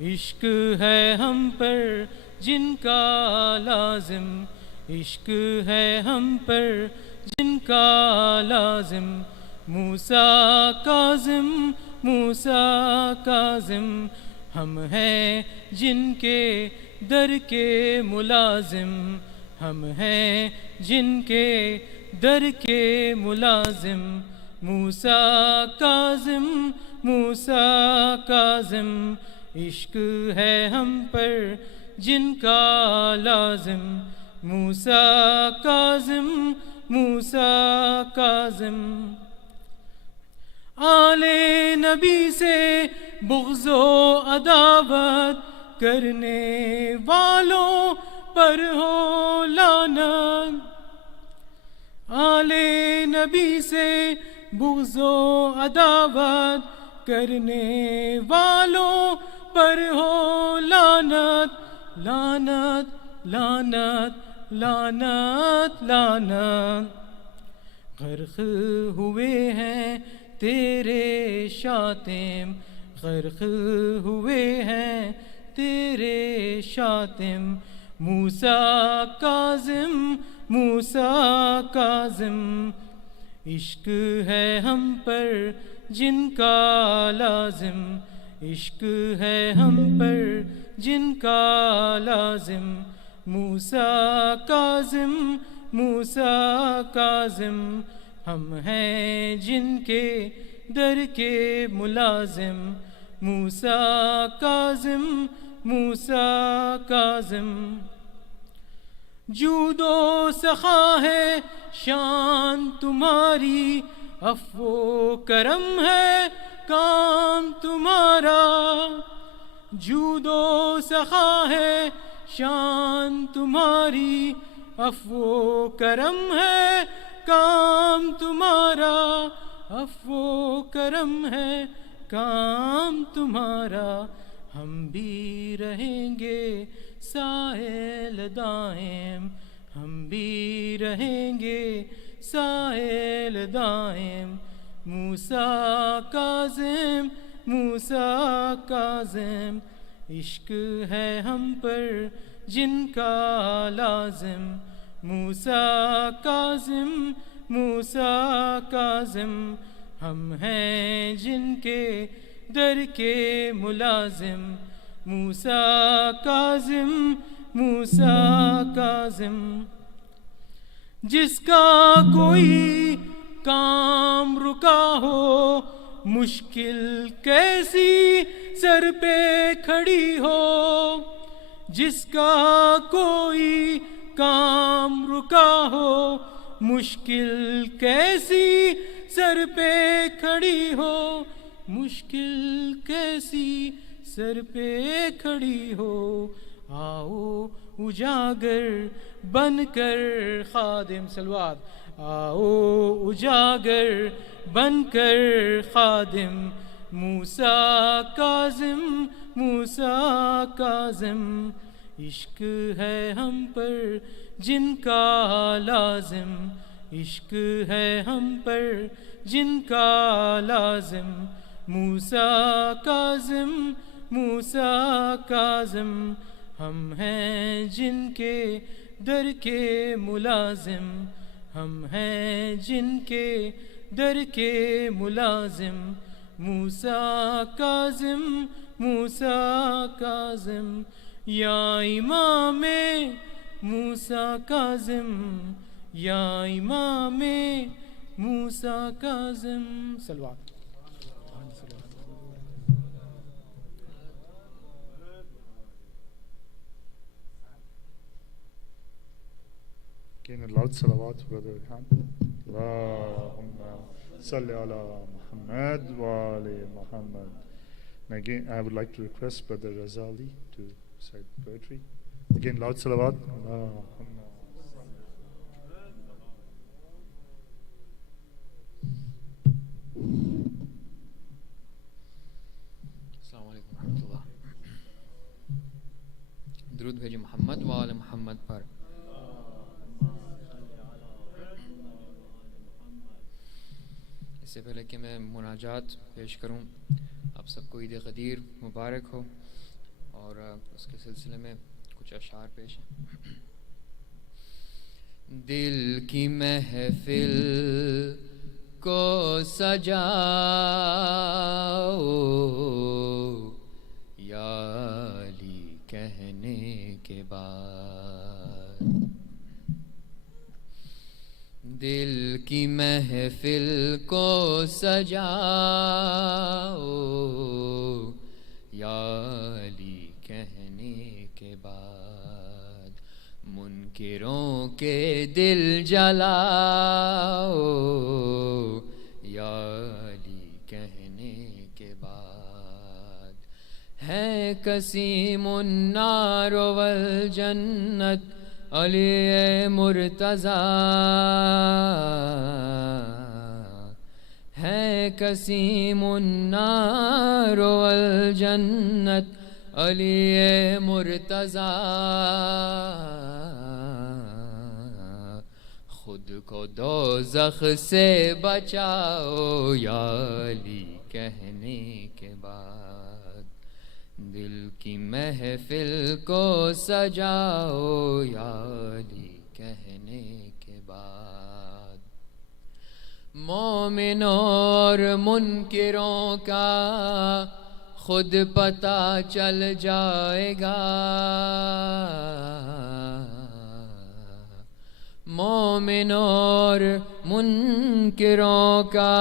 عشق ہے ہم پر جن کا لازم، عشق ہے ہم پر جن کا لازم، موسیٰ کاظم موسیٰ کاظم، ہم ہیں جن کے در کے ملازم، ہم ہیں جن کے در کے ملازم، موسیٰ کاظم موسیٰ کاظم، عشق ہے ہم پر جن کا لازم، موسیٰ کاظم موسیٰ کاظم، آل نبی سے بغض و عداوت کرنے والوں پر ہو لعنت، آل نبی سے بغض و عداوت کرنے والوں پر ہو لعنت، لعنت لعنت لعنت لعنت، غرق ہوئے ہیں تیرے شاتم، غرق ہوئے ہیں تیرے شاتم، موسیٰ کاظم موسیٰ کاظم، عشق ہے ہم پر جن کا لازم، عشق ہے ہم پر جن کا لازم، موسیٰ کاظم موسیٰ کاظم، ہم ہیں جن کے در کے ملازم، موسیٰ کاظم موسیٰ کاظم، جود و سخا ہے شان تمہاری، عفو و کرم ہے کام تمہارا، جود و سخا ہے شان تمہاری، عفو و کرم ہے کام تمہارا، عفو و کرم ہے کام تمہارا، ہم بھی رہیں گے سائل دائم، ہم بھی رہیں گے سائل دائم، موسیٰ کاظم موسیٰ کاظم، عشق ہے ہم پر جن کا لازم، موسیٰ کاظم موسیٰ کاظم، ہم ہیں جن کے در کے ملازم، موسیٰ کاظم موسیٰ کاظم، جس کا کوئی کام رکا ہو مشکل کیسی سر پہ کھڑی ہو، جس کا کوئی کام رکا ہو مشکل کیسی سر پہ کھڑی ہو، مشکل کیسی سر پہ کھڑی ہو، آؤ اجاگر بن کر خادم، صلوات، آؤ اجاگر بن کر خادم، موسیٰ کاظم موسیٰ کاظم، عشق ہے ہم پر جن کا لازم، عشق ہے ہم پر جن کا لازم، موسیٰ کاظم موسیٰ کاظم، ہم ہیں جن کے در کے ملازم، ہم ہیں جن کے در کے ملازم، موسیٰ کاظم موسیٰ کاظم، یا امام موسیٰ کاظم، یا امام موسیٰ کاظم، صلوات۔ Again, a loud salawat, Brother Khan. Allahumma salli ala Muhammad wa ali Muhammad. And again, I would like to request Brother Razali to recite poetry. Again, loud salawat. Allahumma السلام علیکم ورحمۃ اللہ۔ درود بھیجے محمد و آل محمد پر۔ اس سے پہلے کہ میں مناجات پیش کروں، آپ سب کو عید غدیر مبارک ہو۔ اور اس کے سلسلے میں کچھ اشعار پیش ہیں. دل کی محفل کو سجاؤ یا علی کہنے کے بعد، دل کی محفل کو سجاؤ یا علی کہنے کے بعد، منکروں کے دل جلاؤ یا علی کہنے کے بعد. ہے قسیم النار والجنت علی مرتضی، ہے قسیم النار والجنت علی مرتضی، خود کو دوزخ سے بچاؤ یا علی کہنے کے بعد، دل کی محفل کو سجاؤ یا علی کہنے کے بعد. مومنوں اور منکروں کا خود پتہ چل جائے گا، مومنوں اور منکروں کا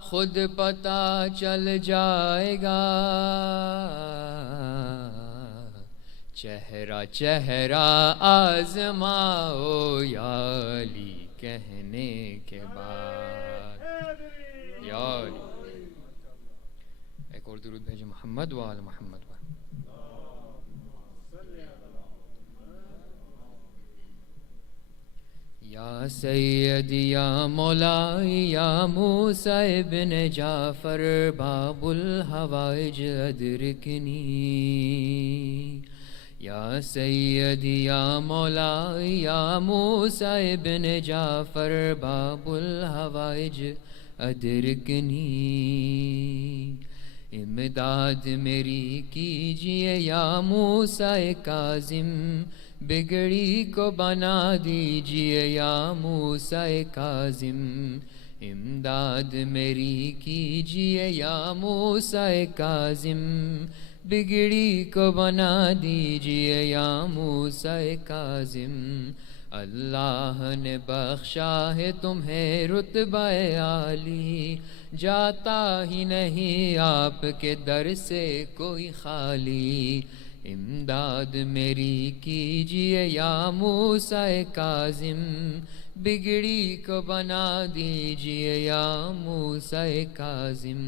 خود پتہ چل جائے گا، چہرہ چہرہ آزماؤ یا علی کہنے کے بعد، یا علی. ایک اور درود بھیجے محمد و آل محمد پر. یا سید یا مولائی یا موسیٰ ابن جعفر باب الحوائج ادرکنی، یا سید یا مولائی یا موسیٰ ابن جعفر باب الحوائج ادرکنی، امداد میری کیجئے یا موسیٰ کاظم، بگڑی کو بنا دیجئے یا موسیٰ کاظم، امداد میری کیجئے یا موسیٰ کاظم، بگڑی کو بنا دیجئے یا موسیٰ کاظم. اللہ نے بخشا ہے تمہیں رتبہ عالی، جاتا ہی نہیں آپ کے در سے کوئی خالی، امداد میری کیجئے یا موسیٰ کاظم، بگڑی کو بنا دیجئے یا موسیٰ کاظم.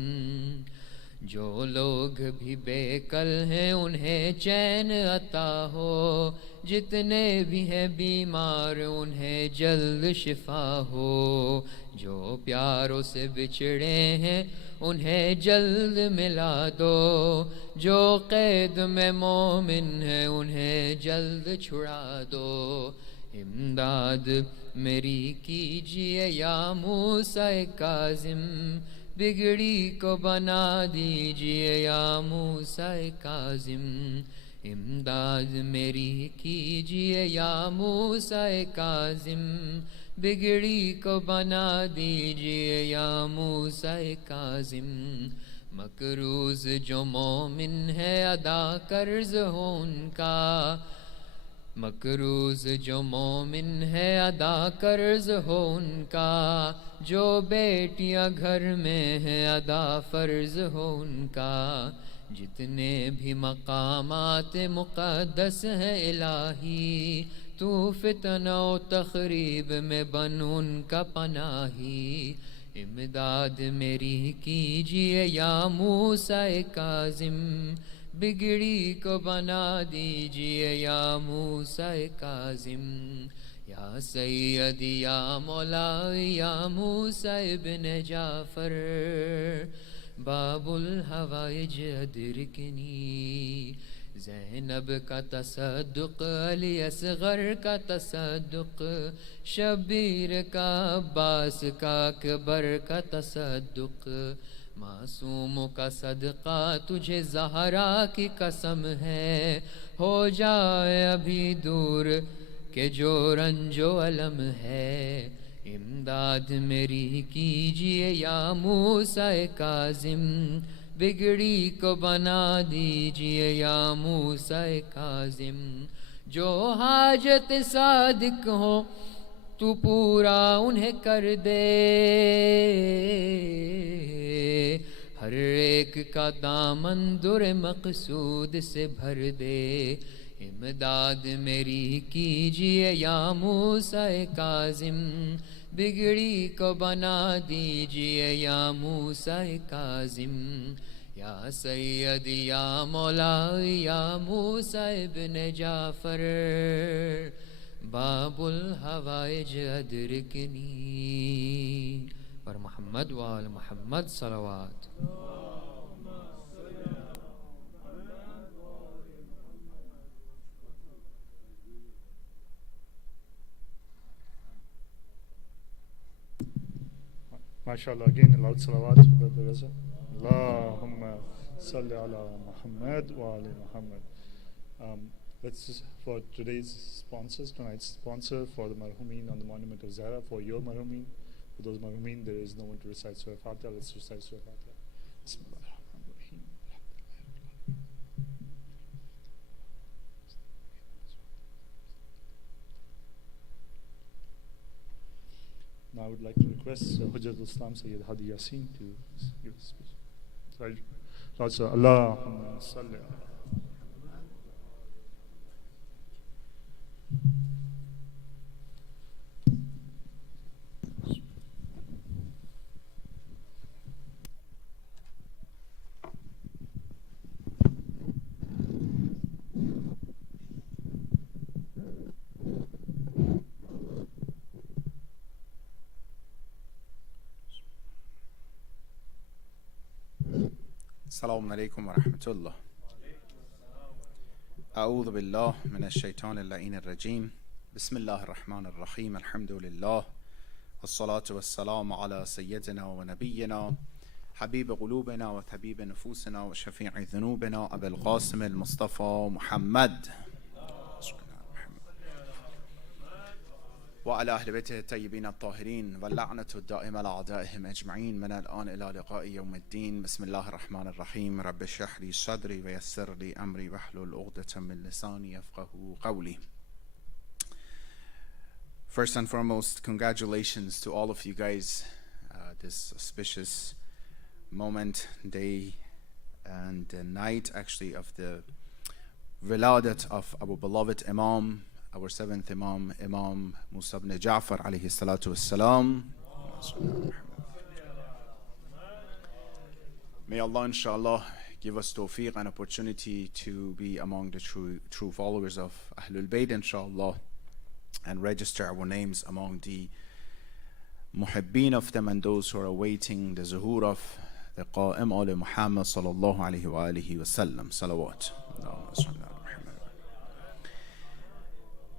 جو لوگ بھی بے کل ہیں انہیں چین عطا ہو، جتنے بھی ہیں بیمار انہیں جلد شفا ہو، جو پیاروں سے بچھڑے ہیں انہیں جلد ملا دو، جو قید میں مومن ہیں انہیں جلد چھڑا دو. امداد میری کیجئے یا موسیٰ کاظم، بگڑی کو بنا دیجئے یا موسیٰ کاظم، امداد میری کیجئے یا موسیٰ کاظم، بگڑی کو بنا دیجئے یا موسیٰ کاظم. مقروض جو مومن ہے ادا قرض ہو ان کا، مقروض جو مومن ہے ادا قرض ہو ان کا، جو بیٹیاں گھر میں ہیں ادا فرض ہو ان کا. جتنے بھی مقامات مقدس ہیں الہی، تو فتنہ و تخریب میں بن ان کا پناہی. امداد میری کیجئے یا موسیٰ کاظم، بگڑی کو بنا دیجئے یا موسیٰ کاظم. یا سیدی یا مولائی یا موسیٰ ابن جعفر باب الحوائج ادرکنی. زینب کا تصدق، علی اصغر کا تصدق، شبیر کا عباس کا اکبر کا تصدق، मासूमों का सदका तुझे ज़हरा की कसम है, हो जाए अभी दूर के जो रंजो अलम है। इमदाद मेरी कीजिए या मूसा काजिम, बिगड़ी को बना दीजिए या मूसा काजिम। जो हाजत सादिक हो तू पूरा उन्हें कर दे, हर एक का दामन दुर मकसूद से भर दे। इमदाद मेरी कीजिए या मूसा काजिम, बिगड़ी को बना दीजिए या मूसा काजिम। या सैयद या मौला या मूसा इब्न जाफर, बाबुल हवाइज अदरकनी। पर मोहम्मद वाल Mohammad सलवात। MashaAllah, again a loud salawat for Brother Reza. Allahumma salli ala Muhammad wa ali Muhammad. Let's just, for today's sponsors, tonight's sponsor for the marhumeen on the monument of Zahra, for your marhumeen, for those marhumeen, there is no one to recite Surah Fatiha. Let's recite Surah Fatiha. Bismillahirrahmanirrahim. Now I would like to request Hujjatul Islam Sayyid Hadi Yassin to give a speech. Right. Allahumma salli ala. السلام عليكم ورحمة الله. أعوذ بالله من الشيطان اللعين الرجيم. بسم الله الرحمن الرحيم. الحمد لله والصلاة والسلام على سيدنا ونبينا حبيب قلوبنا وطبيب نفوسنا وشفيع ذنوبنا أبي القاسم المصطفى محمد وعلى أهل بيته الطيبين الطاهرين، واللعنة الدائمة لأعدائهم أجمعين من الآن إلى لقاء يوم الدين. بسم الله الرحمن الرحيم. رب اشرح لي صدري ويسر لي أمري واحلل عقدة من لساني يفقهوا قولي. First and foremost, congratulations to all of you guys. This auspicious moment, day and night actually of the Viladat of our beloved Imam, our seventh Imam, Imam Musa ibn Ja'far alayhi salatu wassalam. May Allah inshallah give us tawfiq and opportunity to be among the true followers of Ahlul Bayt inshallah, and register our names among the muhibbeen of them and those who are awaiting the zuhur of the Qa'im Ali Muhammad sallallahu alayhi wa alihi wa sallam. Salawat.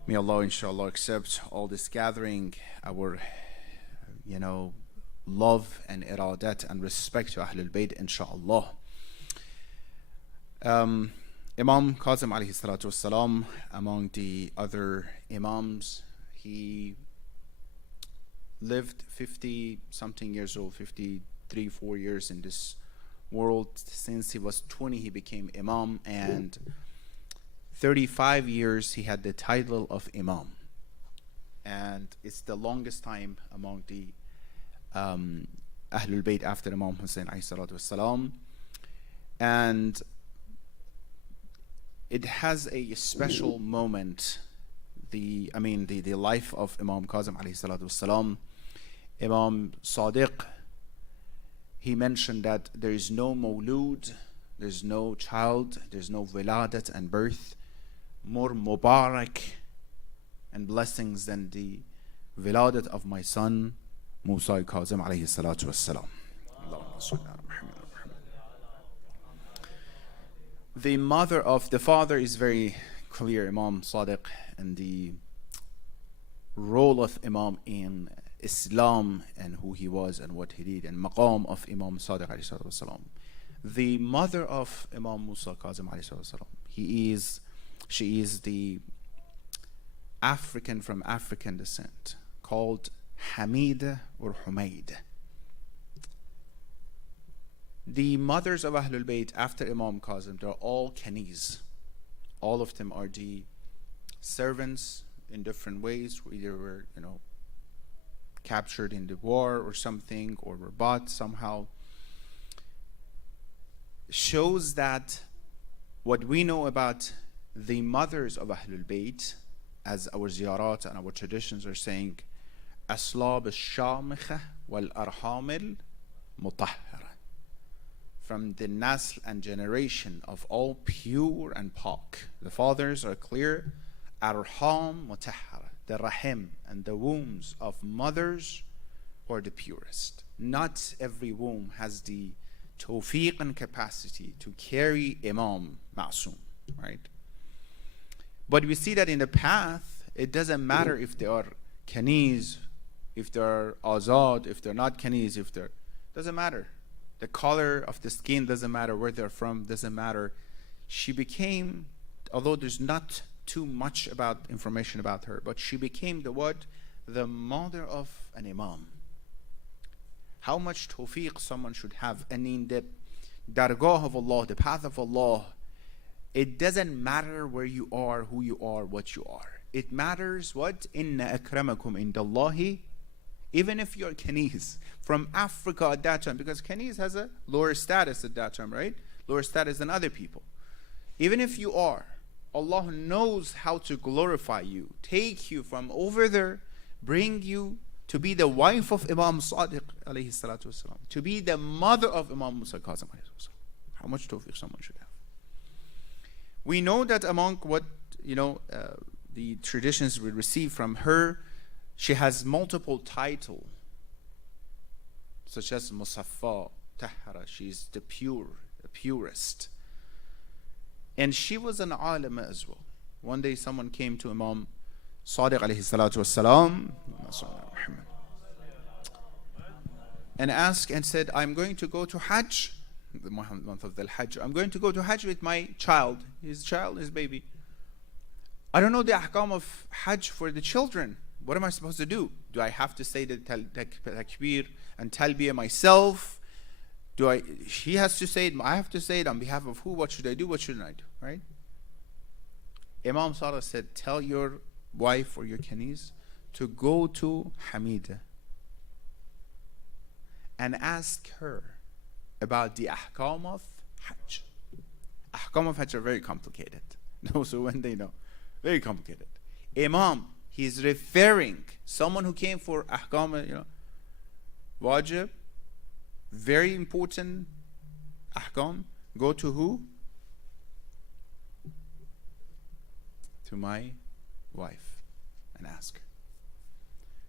May Allah inshallah accept all this gathering, our love and iradat and respect to Ahlul Bayt inshallah. Imam Kazim alayhi salatu wassalam, among the other Imams, he lived 50 something years old, 53, 4 years in this world. Since he was 20 he became Imam, and 35 years he had the title of Imam, and it's the longest time among the Ahlul Bayt after Imam Hussein alayhi salatu wassalam. And it has a special moment, the life of Imam Kazim alayhi salatu wassalam. Imam Sadiq, he mentioned that there is no mawlud, there's no child, there's no viladat and birth more mubarak and blessings than the viladat of my son Musa Kazim alayhi salatu wassalam. The father is very clear, Imam Sadiq, and the role of Imam in Islam and who he was and what he did, and maqam of Imam Sadiq alayhi salatu wasalam. The mother of Imam Musa Kazim alayhi salatu wasalam, she is the African from African descent, called Hamida or Humaid. The mothers of Ahlul Bayt after Imam Kazim, they're all Kanis. All of them are the servants in different ways, either were, captured in the war or something, or were bought somehow. Shows that what we know about the mothers of Ahlul Bayt, as our ziyarat and our traditions are saying, أصلاب الشامخة والأرحام المطهرة, from the nasl and generation of all pure and pak. The fathers are clear. Arham mutahhara, the rahim and the wombs of mothers are the purest. Not every womb has the tawfiq and capacity to carry Imam Ma'soom, right? But we see that in the path, it doesn't matter if they are Kanis, if they're Azad, if they're not Kanis, doesn't matter. The color of the skin doesn't matter, where they're from doesn't matter. She became, although there's not too much about information about her, but she became the mother of an Imam. How much tawfiq someone should have. And in the dargah of Allah, the path of Allah, it doesn't matter where you are, who you are, what you are. It matters what? Inna akramakum indallahi. Even if you're Kanis from Africa at that time, because Kanis has a lower status at that time, right? Lower status than other people. Even if you are, Allah knows how to glorify you, take you from over there, bring you to be the wife of Imam Sadiq alayhi salatu wasalam, to be the mother of Imam Musa Kazim alayhi salatu wasalam. How much tawfiq someone should have. We know that among what, the traditions we receive from her, she has multiple titles, such as Musaffa, Tahara, she's the purest. And she was an alima as well. One day someone came to Imam Sadiq alayhi salatu wasalam and asked and said, I'm going to go to Hajj, the month of the Hajj. I'm going to go to Hajj with my child, his baby. I don't know the ahkam of Hajj for the children. What am I supposed to do? Do I have to say the takbir and talbiyah myself? He has to say it, I have to say it on behalf of who? What should I do? What shouldn't I do? Right? Imam Salih said, tell your wife or your kanis to go to Hamida and ask her about the ahkam of Hajj. Ahkam of Hajj are very complicated. No, so when they know. Very complicated. Imam, he's referring someone who came for ahkam, wajib, very important ahkam. Go to who? To my wife and ask her.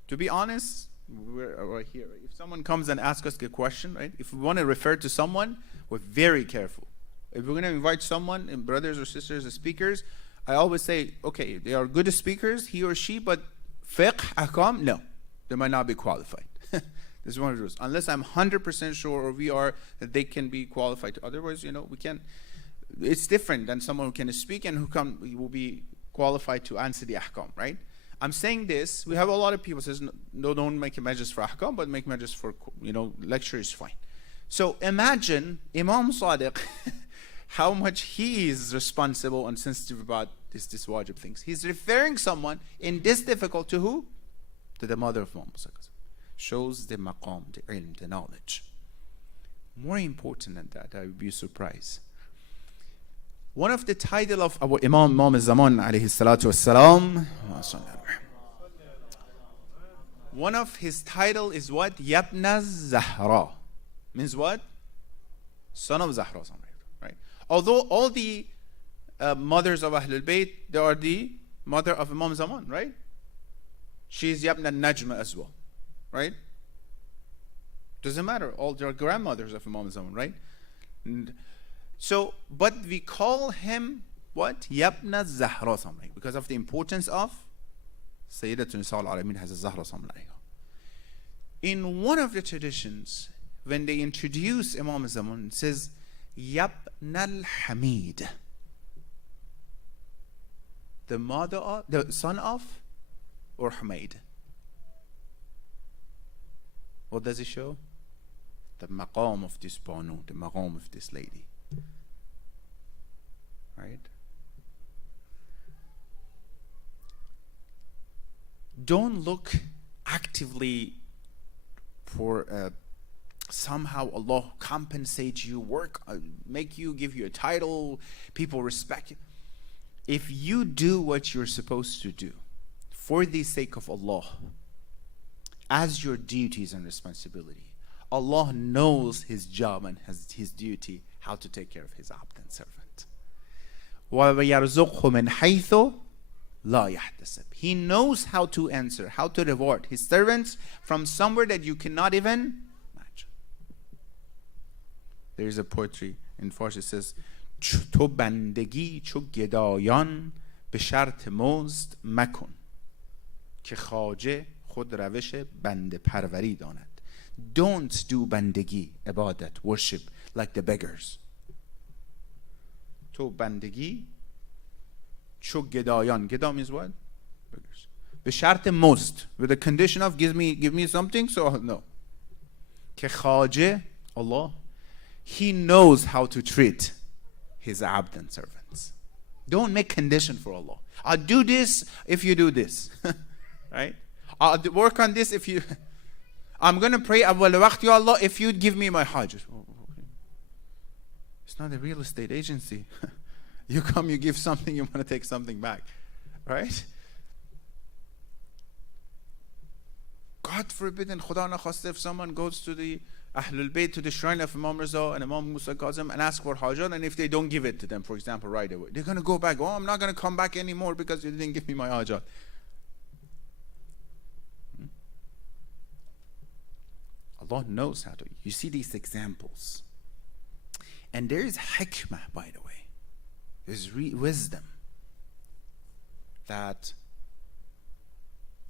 To be honest, we're here. If someone comes and asks us a question, right? If we want to refer to someone, we're very careful. If we're going to invite someone, and brothers or sisters as speakers, I always say, okay, they are good speakers, he or she, but fiqh, ahkam, no. They might not be qualified. This is one of the rules. Unless I'm 100% sure, or we are, that they can be qualified. Otherwise, we can't. It's different than someone who can speak and who will be qualified to answer the ahkam, right? I'm saying this, we have a lot of people says, no, don't make a majlis for ahkam, but make majlis for, lecture is fine. So imagine Imam Sadiq, how much he is responsible and sensitive about this wajib things. He's referring someone in this difficult to who? To the mother of Imam Musa. Shows the maqam, the ilm, the knowledge. More important than that, I would be surprised. One of the title of our Imam al-Zaman alayhi salatu wassalam, one of his title is what? Yabna Zahra. Means what? Son of Zahra. Right? Although all the mothers of Ahlul Bayt, they are the mother of Imam Zaman, right? She is Yabna Najma as well, right? Doesn't matter. All they are grandmothers of Imam Zaman, right? So, but we call him what? Yabna Zahra something because of the importance of Sayyidatun Nisa al-Alamin has a Zahra something. In one of the traditions, when they introduce Imam Zaman, it says, Yabn al-Hamid. The son of, or Hamid. What does it show? The maqam of this banu, the maqam of this lady. Right? Don't look actively for somehow Allah compensate you, work, make you, give you a title, people respect you. If you do what you're supposed to do for the sake of Allah, as your duties and responsibility, Allah knows His job and His duty, how to take care of His abd and servant. وَيَرْزُقْهُ مِنْ حَيْثُ لَا يَحْتَسِبْ. He knows how to answer, how to reward His servants from somewhere that you cannot even imagine. There is a poetry in Farsi, it says, تو بندگی چو گدایان به شرط مزد مکن که خواجه خود روش بنده پروری داند. Don't do bandagi, ibadat, worship like the beggars. تو بندگی چو گدایان. Geda means what? Beggars. به شرط مزد, with the condition of give me something, so no. که Khwaja, Allah, He knows how to treat His abd and servants. Don't make condition for Allah. I'll do this if you do this. Right? I'll work on this if you... I'm going to pray awwal waqt, Ya Allah, if you give me my hajj. Oh, okay. It's not a real estate agency. You come, you give something, you want to take something back. Right? God forbid, and Khuda na khaste, if someone goes to the Ahlul Bayt, to the shrine of Imam Raza and Imam Musa Kazim and ask for hajat, and if they don't give it to them, for example, right away, they're going to go back. Oh, I'm not going to come back anymore because you didn't give me my hajat. Allah knows how to. You see these examples. And there is hikmah, by the way. There's wisdom that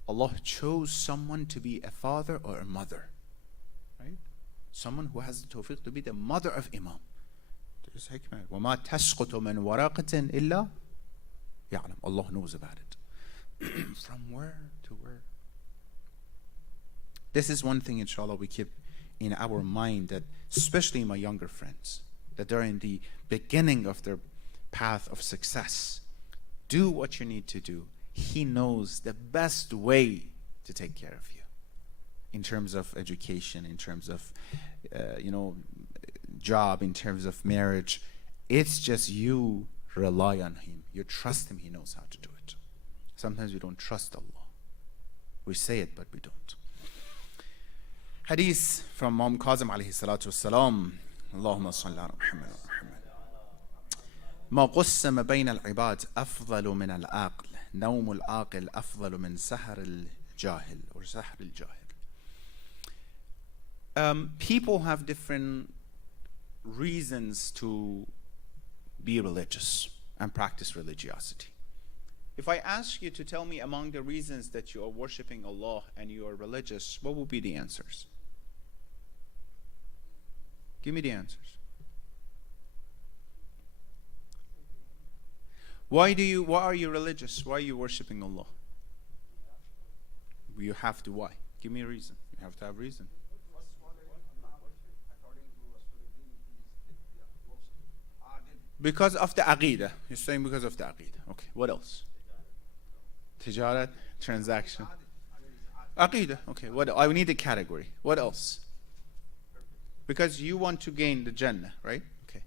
Allah chose someone to be a father or a mother. Right? Someone who has the tawfiq to be the mother of Imam. There's hikmah. وَمَا تَسْقُطُ مِنْ وَرَاقَةٍ إِلَّا يَعْلَمُ. Allah knows about it. From where to where? This is one thing, inshallah, we keep in our mind, that especially my younger friends, that they're in the beginning of their path of success. Do what you need to do. He knows the best way to take care of you. In terms of education, in terms of, job, in terms of marriage. It's just you rely on Him. You trust Him, He knows how to do it. Sometimes we don't trust Allah. We say it, but we don't. Hadith from Imam Kazim alayhi salatu wassalam. Allahumma salli ala Muhammad wa Muhammad. ما قسم بين العباد أفضل من العقل. نوم العاقل أفضل من سحر الجاهل or Sahar الجاهل. People have different reasons to be religious and practice religiosity. If I ask you to tell me among the reasons that you are worshipping Allah and you are religious, what would be the answers? Give me the answers. Why are you religious? Why are you worshipping Allah? You have to. Why? Give me a reason. You have to have reason. Because of the aqidah. You're saying because of the aqidah. Okay. What else? Tijarat, transaction. Aqidah. Okay. What? I need a category. What else? Because you want to gain the Jannah, right? Okay.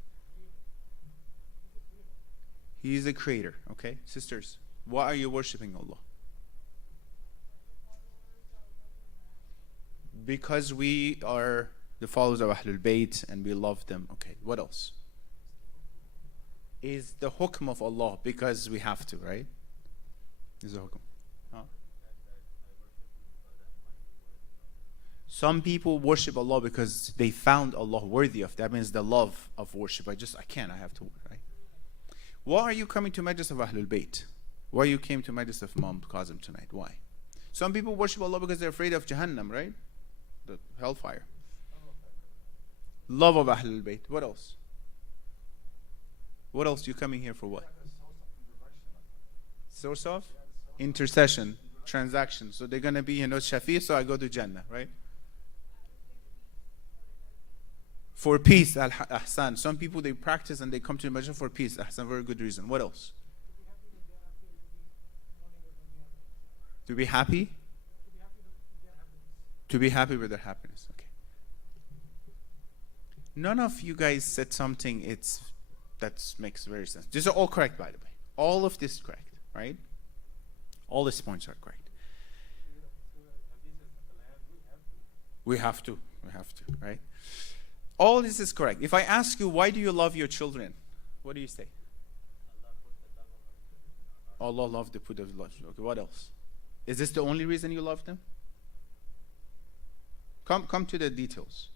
He is a creator. Okay. Sisters, why are you worshipping Allah? Because we are the followers of Ahlul Bayt and we love them. Okay. What else? Is the hukm of Allah because we have to, right? Is the hukm. Huh? Some people worship Allah because they found Allah worthy of. That means the love of worship. I have to, right? Why are you coming to Majlis of Ahlul Bayt? Why you came to Majlis of Imam Kazim tonight? Why? Some people worship Allah because they're afraid of Jahannam, right? the hellfire. Love of Ahlul Bayt. What else? What else? You coming here for what? Source of intercession, transaction. So they're going to be, Shafi, so I go to Jannah, right? For peace, Ahsan. Some people, they practice and they come to the masjid for peace. Ahsan, very good reason. What else? To be happy? To be happy with their happiness. Okay. None of you guys said something that makes very sense. These are all correct, by the way. All of this is correct, right? All these points are correct. We have to, right? All this is correct. If I ask you, why do you love your children? What do you say? Allah loved the put of love. Okay, what else? Is this the only reason you love them? Come to the details.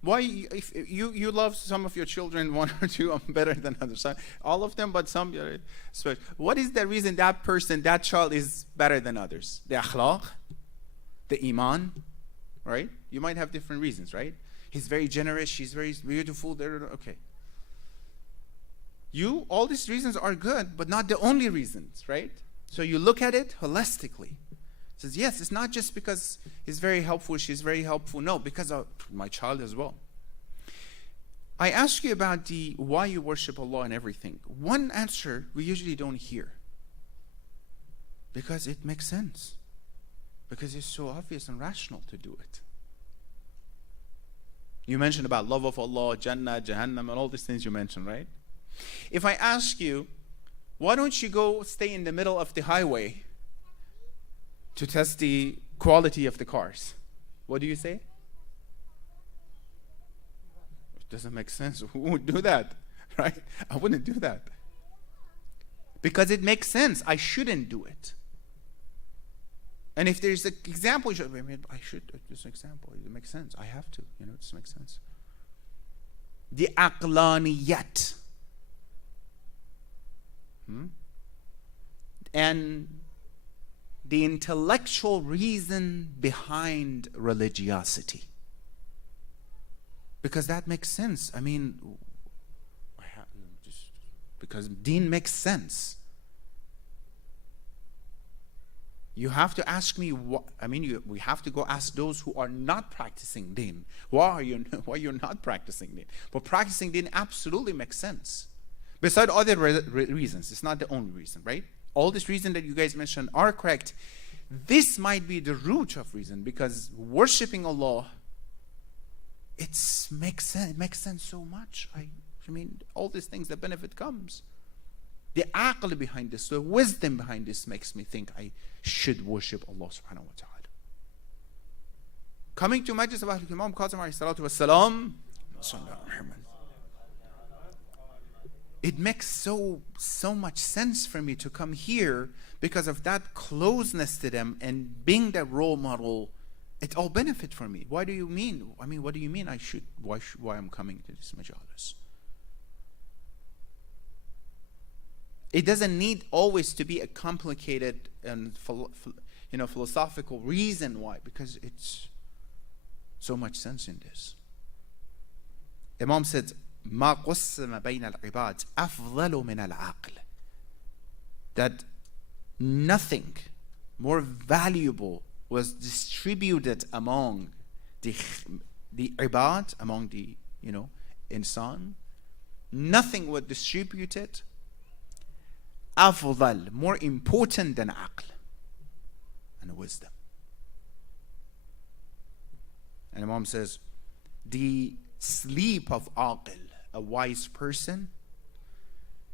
Why, if you love some of your children, one or two are better than others? All of them, but some are special. What is the reason that person, that child is better than others? The akhlaq, the iman, right? You might have different reasons, right? He's very generous, she's very beautiful. Okay. All these reasons are good, but not the only reasons, right? So you look at it holistically. It says, yes, it's not just because he's very helpful, she's very helpful. No, because of my child as well. I ask you about why you worship Allah and everything. One answer we usually don't hear. Because it makes sense. Because it's so obvious and rational to do it. You mentioned about love of Allah, Jannah, Jahannam, and all these things you mentioned, right? If I ask you, why don't you go stay in the middle of the highway to test the quality of the cars? What do you say? It doesn't make sense. Who would do that? Right? I wouldn't do that. Because it makes sense. I shouldn't do it. And if there's an example, I should, this example, it makes sense. I have to, it just makes sense. The aqlaniyat. And the intellectual reason behind religiosity. Because that makes sense. Because deen makes sense. You have to ask me, we have to go ask those who are not practicing deen. Why you're not practicing deen? But practicing deen absolutely makes sense. Besides other reasons, it's not the only reason, right? All these reasons that you guys mentioned are correct. This might be the root of reason, because worshiping Allah, it makes sense so much. All these things, the benefit comes. The aql behind this, the wisdom behind this makes me think I should worship Allah subhanahu wa ta'ala. Coming to Majlis of Imam Kazim alayhi salatu wassalam, it makes so much sense for me to come here because of that closeness to them and being their role model. It all benefit for me. Why do you mean? What do you mean why I'm coming to this majalis? It doesn't need always to be a complicated and philosophical reason why, because it's so much sense in this. Imam said, ما قسم بين العباد أفضل من العقل. That nothing more valuable was distributed among the ibad, among the insan. Nothing was distributed أفضل, more important than aql and wisdom. And Imam says, the sleep of aql, a wise person,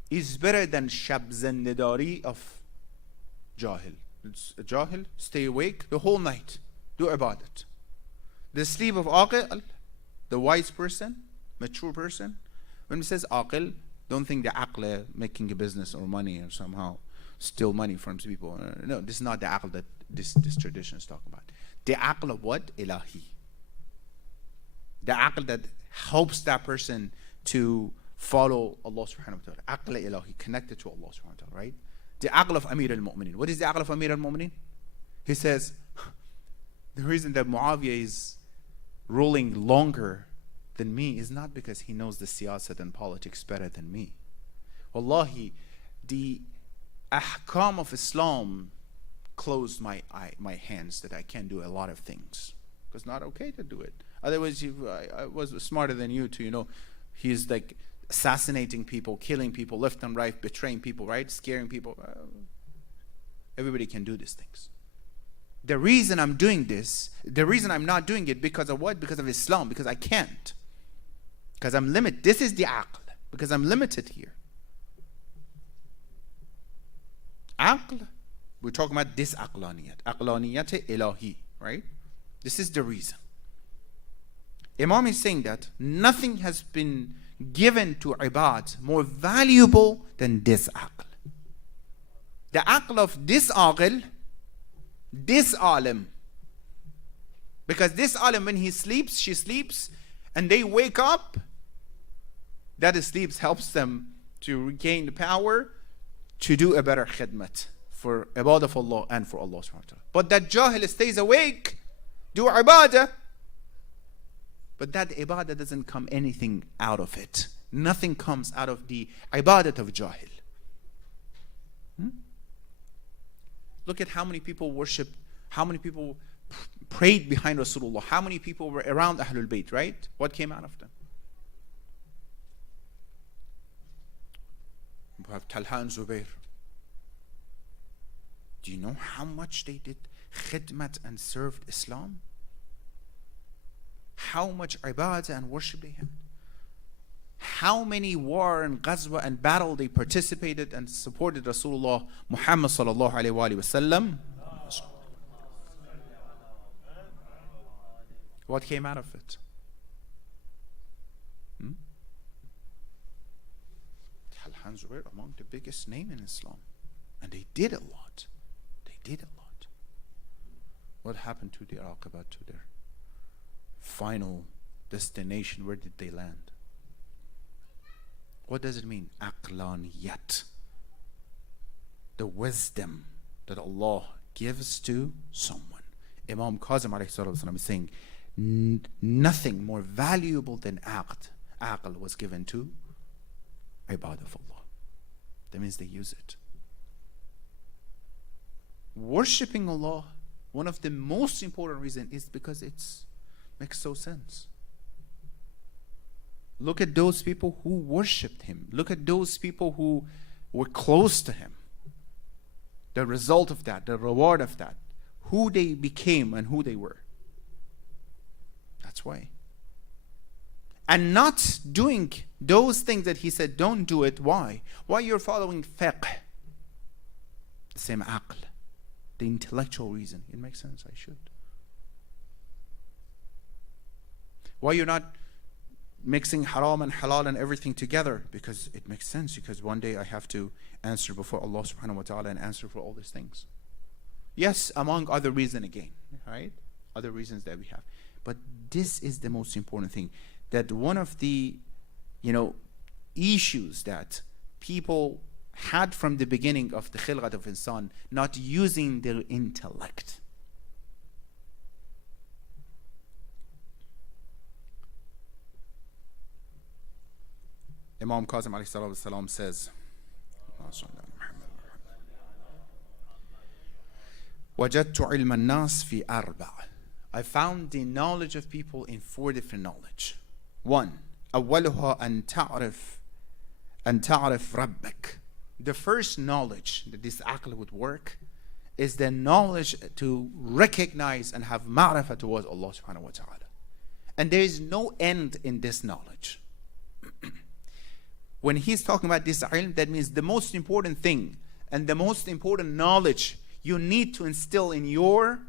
is better than shabzannidari of jahil. A jahil, stay awake the whole night, do ibadat. The sleep of aql, the wise person, mature person. When it says aql, don't think the aql making a business or money or somehow steal money from people. No, this is not the aql that this tradition is talking about. The aql of what? Ilahi. The aql that helps that person to follow Allah subhanahu wa ta'ala. Aql ilahi, connected to Allah subhanahu wa ta'ala, right? The aql of Amir al-Mu'minin. What is the aql of Amir al-Mu'minin? He says, The reason that Muawiyah is ruling longer than me is not because he knows the siyasat and politics better than me. Wallahi, the ahkam of Islam closed my hands that I can't do a lot of things. It's not okay to do it. Otherwise, I was smarter than you to, he's like assassinating people, killing people left and right, betraying people, right? Scaring people. Everybody can do these things. The reason I'm doing this, the reason I'm not doing it, because of what? Because of Islam, because I can't. Because I'm limited. This is the aql, because I'm limited here. Aql, we're talking about this aqlaniyat. Aqlaniyat ilahi, right? This is the reason. Imam is saying that nothing has been given to ibad more valuable than this aql. The aql of this aql, this alim. Because this alim, when he sleeps, she sleeps, and they wake up, that sleep helps them to regain the power to do a better khidmat for ibadah of Allah and for Allah subhanahu wa ta'ala. But that jahil stays awake, do ibadah, but that ibadah doesn't come anything out of it. Nothing comes out of the ibadat of jahil. Look at how many people worship, how many people prayed behind Rasulullah, how many people were around Ahlul Bayt, right? What came out of them? We have Talha and Zubair. Do you know how much they did khidmat and served Islam? How much ibadah and worship they had? How many war and ghazwa and battle they participated and supported Rasulullah Muhammad sallallahu alayhi wa sallam? What came out of it? Talha and Zubair among the biggest name in Islam. And they did a lot. They did a lot. What happened to the Aqaba, to their final destination? Where did they land? What does it mean? Aqlaniyat. The wisdom that Allah gives to someone. Imam Kazim is saying, nothing more valuable than aql was given to ibadah of Allah. That means they use it. Worshipping Allah, one of the most important reasons is because it makes so sense. Look at those people who worshipped him. Look at those people who were close to him. The result of that, the reward of that, who they became and who they were. That's why. And not doing those things that he said, don't do it. Why? Why you're following fiqh? The same aql. The intellectual reason. It makes sense, I should. Why you're not mixing haram and halal and everything together? Because it makes sense. Because one day I have to answer before Allah subhanahu wa ta'ala and answer for all these things. Yes, among other reasons again, right? Other reasons that we have. But this is the most important thing. That one of the, issues that people had from the beginning of the khilqat of insan, not using their intellect. Imam Kazim alayhi salatu wasalam says, وجدت علم الناس في أربع. I found the knowledge of people in 4 different knowledge. 1. أولها أن تعرف ربك. The first knowledge that this aql would work is the knowledge to recognize and have ma'rifah towards Allah subhanahu wa ta'ala. And there is no end in this knowledge. When he's talking about this ilm, that means the most important thing and the most important knowledge you need to instill in your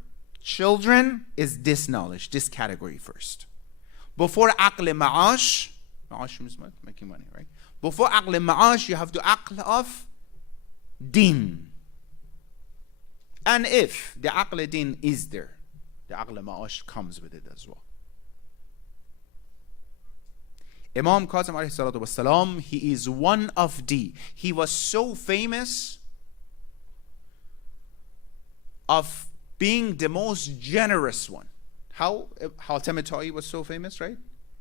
children is this knowledge, this category first. Before aql ma'ash means making money, right? Before aql ma'ash, you have to aql of deen. And if the aql deen is there, the aql ma'ash comes with it as well. Imam Kazim alayhi salatu wasalam, he is one of he was so famous of being the most generous one. How Tamatai was so famous, right?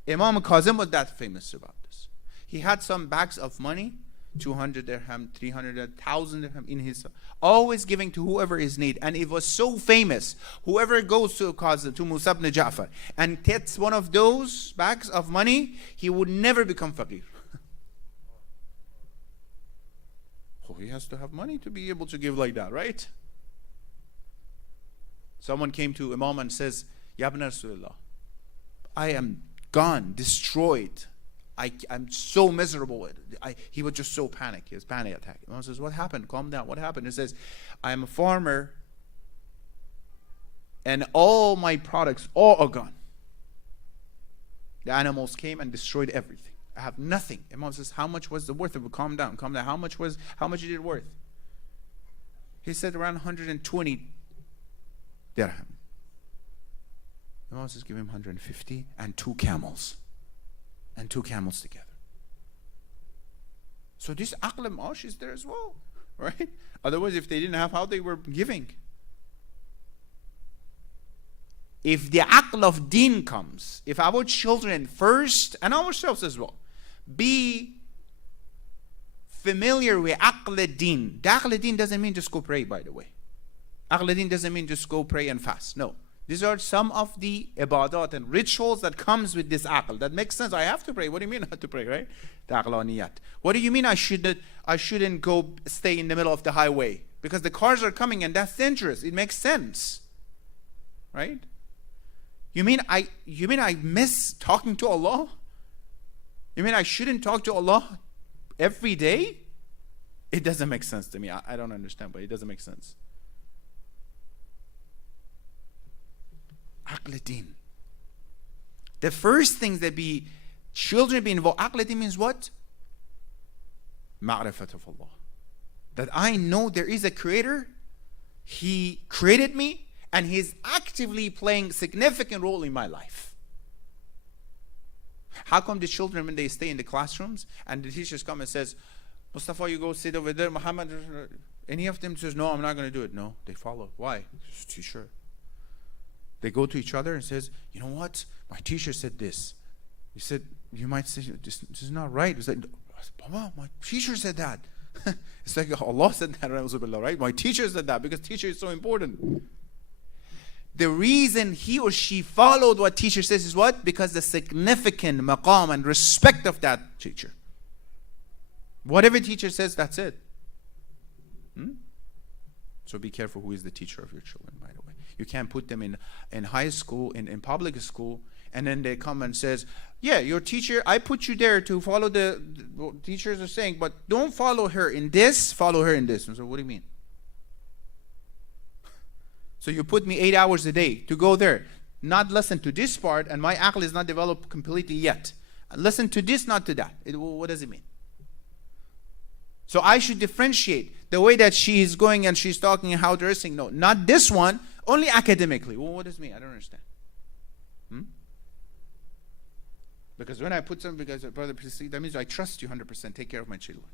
Imam Kazim was that famous about this. He had some bags of money, 200 dirham, 300, 1,000 dirham in his, always giving to whoever is need. And it was so famous. Whoever goes to Kazim, to Musa ibn Ja'far, and gets one of those bags of money, he would never become faqir. Oh, he has to have money to be able to give like that, right? Someone came to Imam and says, Ya ibn Rasulullah, I am gone, destroyed. I'm so miserable. He was just so panicked. He has panic attack. Imam says, what happened? Calm down. What happened? He says, I am a farmer and all my products all are gone. The animals came and destroyed everything. I have nothing. Imam says, how much was the worth of it? Calm down, calm down. How much is it worth? He said around 120 dirham. Imam says, give him 150 and 2 camels. And 2 camels together. So this aql mash is there as well, right? Otherwise, if they didn't have how they were giving. If the aql of deen comes, if our children first, and ourselves as well, be familiar with aql deen. The aql deen doesn't mean just go pray, by the way. Aql deen doesn't mean just go pray and fast. No. These are some of the ibadat and rituals that comes with this aql. That makes sense. I have to pray. What do you mean I have to pray, right? The aqlaniyat. What do you mean I shouldn't go stay in the middle of the highway? Because the cars are coming and that's dangerous. It makes sense. Right? You mean I miss talking to Allah? You mean I shouldn't talk to Allah every day? It doesn't make sense to me. I don't understand, but it doesn't make sense. Aql din. The first things that children be involved. Aql din means what? Ma'rifat of Allah. That I know there is a creator. He created me and he's actively playing a significant role in my life. How come the children, when they stay in the classrooms and the teachers come and says, Mustafa, you go sit over there, Muhammad, any of them says, no, I'm not going to do it. No, they follow. Why? It's teacher. They go to each other and says, you know what? My teacher said this. He said, you might say, this is not right. It's like, Baba, my teacher said that. It's like Allah said that, right? My teacher said that because teacher is so important. The reason he or she followed what teacher says is what? Because the significant maqam and respect of that teacher. Whatever teacher says, that's it. So be careful who is the teacher of your children, by the way. You can't put them in high school, in public school, and then they come and says, yeah, your teacher, I put you there to follow the teachers are saying, but don't follow her in this, follow her in this. And so what do you mean? So you put me 8 hours a day to go there, not listen to this part, and my aql is not developed completely yet. Listen to this, not to that. What does it mean? So I should differentiate the way that she is going and she's talking and how dressing. No, not this one, only academically. Well, what does it mean? I don't understand. Because when I put something, because brother, that means I trust you 100%. Take care of my children.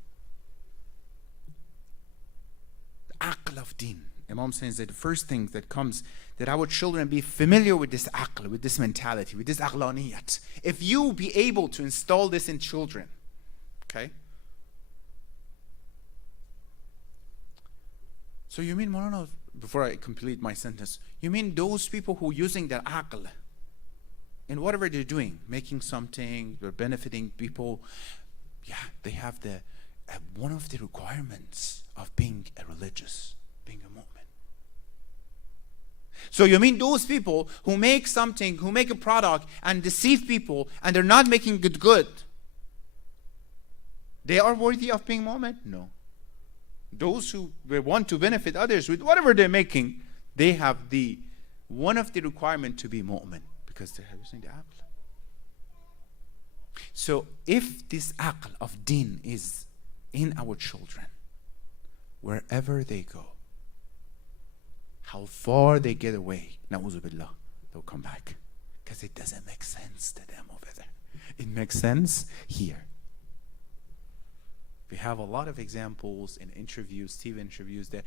The aql of deen. Imam says that the first thing that comes, that our children be familiar with this aql, with this mentality, with this aqlaniyat. If you be able to install this in children, okay? So you mean, Maulana, before I complete my sentence, you mean those people who are using their aql in whatever they're doing, making something, they're benefiting people, yeah, they have one of the requirements of being a religious, being a mu'min. So you mean those people who make something, who make a product and deceive people and they're not making it good, they are worthy of being mu'min? No. Those who want to benefit others with whatever they're making, they have one of the requirement to be mu'min because they're using the aql. So if this aql of deen is in our children, wherever they go, how far they get away, na'udhu billah, they'll come back. Because it doesn't make sense to them over there. It makes sense here. We have a lot of examples in interviews, TV interviews, that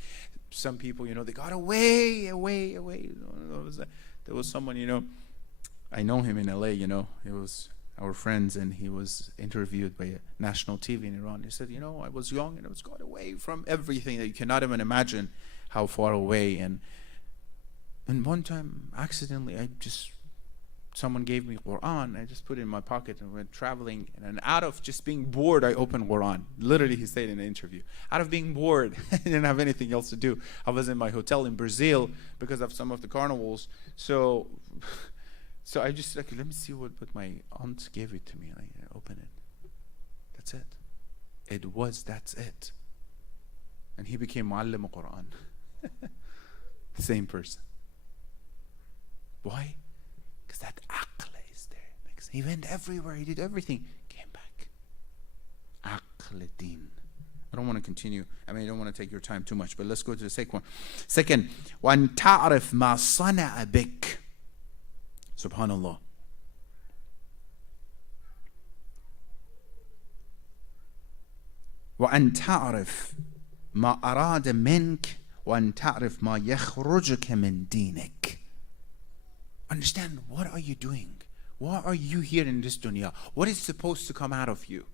some people, they got away. There was someone, I know him in LA, it was our friends, and he was interviewed by a national TV in Iran. He said, I was young and I was got away from everything that you cannot even imagine how far away. And one time, accidentally, someone gave me Quran. I just put it in my pocket and went traveling. And out of just being bored, I opened Quran. Literally, he said in an interview. Out of being bored, I didn't have anything else to do. I was in my hotel in Brazil because of some of the carnivals. So I just let me see what my aunt gave it to me. And I opened it. That's it. That's it. And he became Muallim Quran. The same person. Why? Because that aql is there. He went everywhere, he did everything, came back. Aql din. I don't want to continue. I don't want to take your time too much, but let's go to the second one. Second, وَأَن تَعْرِفْ مَا صَنَعَ بِكَ. Subhanallah. وأن تعرف ما أراد منك وأن تعرف ما يخرجك من دينك. Understand, what are you doing? Why are you here in this dunya? What is supposed to come out of you?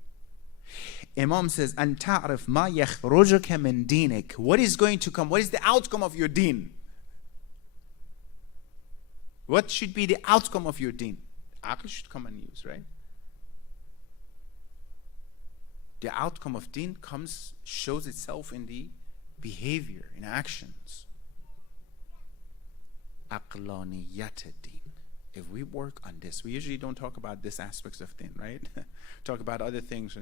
Imam says, أن تعرف ما يخرجك من دينك. What is going to come? What is the outcome of your deen? What should be the outcome of your deen? Aql should come and use, right? The outcome of deen shows itself in the behavior, in actions. Aqlaniyat din. If we work on this, we usually don't talk about this aspects of deen, right? Talk about other things,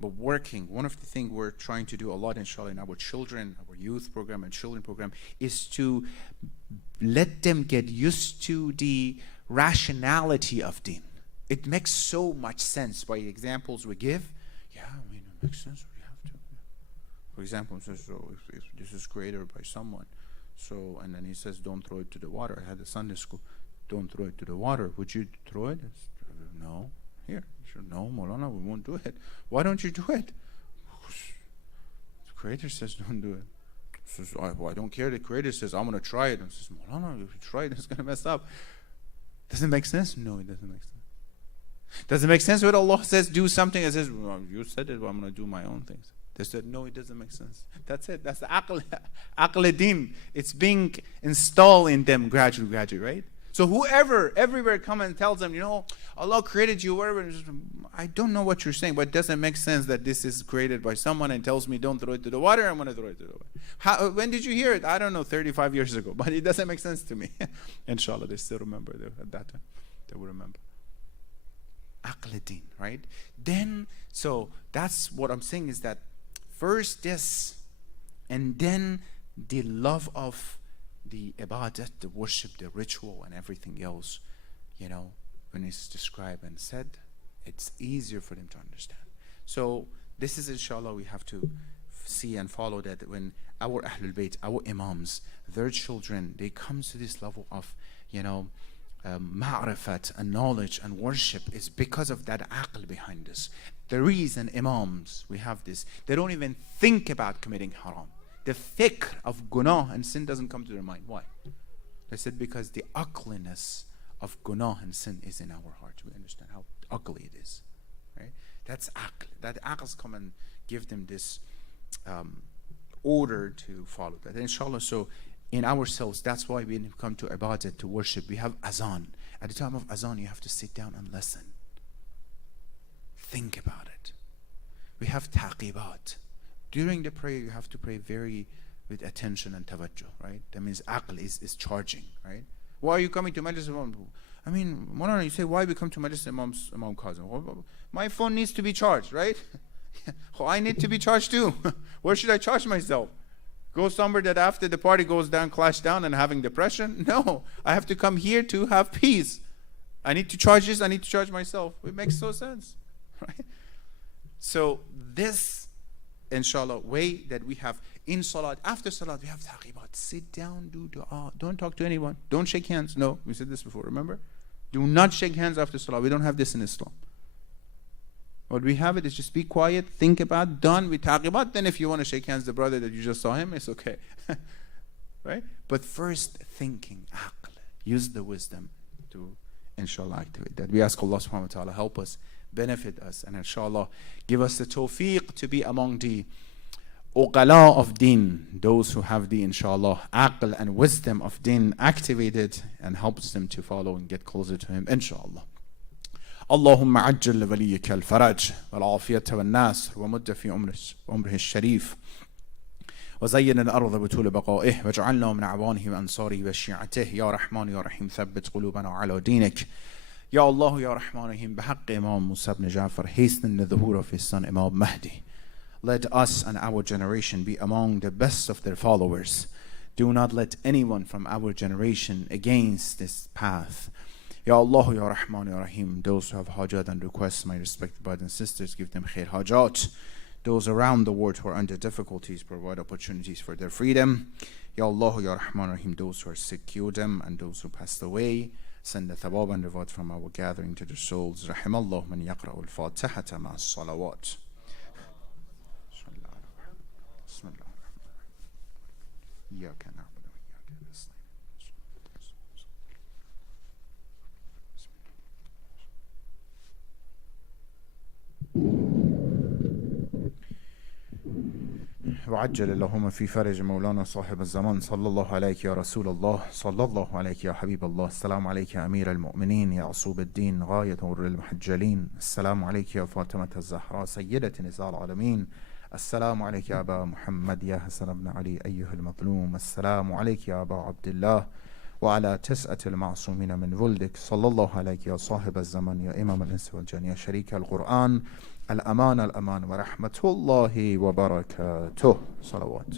But working, one of the things we're trying to do a lot, inshallah, in our children, our youth program and children program, is to let them get used to the rationality of deen. It makes so much sense by the examples we give. Yeah, it makes sense. We have to. For example, it says, so if this is created by someone, so, and then he says, don't throw it to the water. I had a Sunday school, don't throw it to the water. Would you throw it? No. Here. No, Maulana, we won't do it. Why don't you do it? The Creator says don't do it. Says, I don't care. The Creator says I'm going to try it. And says, Maulana, if you try it, it's going to mess up. Does it make sense? No, it doesn't make sense. Does it make sense when Allah says do something and says, well, you said it, well, I'm going to do my own things? They said, no, it doesn't make sense. That's it. That's the aql din. It's being installed in them gradually, right? So whoever, everywhere come and tells them, Allah created you, wherever, I don't know what you're saying, but it doesn't make sense that this is created by someone and tells me don't throw it to the water, I'm going to throw it to the water. When did you hear it? I don't know, 35 years ago, but it doesn't make sense to me. Inshallah, they still remember at that time. They will remember. Aql din, right? Then, so that's what I'm saying is that first this, and then the love of the ibadat, the worship, the ritual, and everything else, when it's described and said, it's easier for them to understand. So this is, inshallah, we have to see and follow that when our Ahlul Bayt, our Imams, their children, they come to this level of, ma'rifat and knowledge and worship, is because of that aql behind us. The reason Imams, we have this, they don't even think about committing haram. The fikr of gunah and sin doesn't come to their mind. Why? They said because the ugliness of gunah and sin is in our heart. We understand how ugly it is, right? That's aql. That aqls come and give them this order to follow that. And inshallah, so in ourselves, that's why we come to ibadat, to worship. We have azan. At the time of azan, you have to sit down and listen. Think about it. We have taqibat. During the prayer, you have to pray very with attention and tawajjuh, right? That means aql is charging, right? Why are you coming to Majlis Imam? I mean, Maulana, you say, why we come to Majlis Imam Kazim? My phone needs to be charged, right? I need to be charged too. Where should I charge myself? Go somewhere that after the party goes down, clash down and having depression? No, I have to come here to have peace. I need to charge this, I need to charge myself. It makes no sense, right? So this, inshallah, way that we have in salat, after salat, we have taqibat. Sit down, do dua. Don't talk to anyone. Don't shake hands. No, we said this before, remember? Do not shake hands after salat. We don't have this in Islam. What we have it is just be quiet, think about, done with taqibat. Then if you want to shake hands with the brother that you just saw him, it's okay. Right? But first thinking, aql, use the wisdom to inshallah activate that. We ask Allah subhanahu wa ta'ala help us, benefit us, and inshallah give us the tawfiq to be among the uqala of deen, those who have the inshallah aql and wisdom of deen activated and helps them to follow and get closer to him inshallah. اللهم عجل لوليك الفرج والعافية والناصر ومد في عمره الشريف وزين الأرض بطول بقائه واجعلنا من أعوانه وأنصاره وشيعته يا رحمن يا رحيم ثبت قلوبنا على دينك يا الله يا رحمن رحيم بحق إمام موسى بن جعفر hasten the Zahoor of his son Imam Mahdi. Let us and our generation be among the best of their followers. Do not let anyone from our generation against this path. Ya Allah, Ya Rahman, Ya Rahim. Those who have hajat and requests, my respected brothers and sisters, give them khair hajat. Those around the world who are under difficulties, provide opportunities for their freedom. Ya Allah, Ya Rahman, Ya Rahim. Those who are sick, cure them, and those who passed away, send the thawab and reward from our gathering to their souls. Rahimallah man yaqra'u al-fatihata ma'as salawat. إياك نعبد وإياك نستعين. وعجل اللهم في fridge مولانا صاحب الزمان صلى الله عليك يا رسول الله صلى الله عليك يا حبيب الله السلام عليك يا أمير المؤمنين يا عصوب الدين غاية غر المحجلين السلام عليك يا فاطمة الزهراء سيدة نساء العالمين السلام عليك يا أبا محمد يا حسن بن علي أيها المظلوم السلام عليك يا أبا عبد الله وعلى 9 المعصومين من ولدك صلى الله عليك يا صاحب الزمن يا إمام الإنس والجن يا شريك القرآن الأمان الأمان ورحمة الله وبركاته صلوات.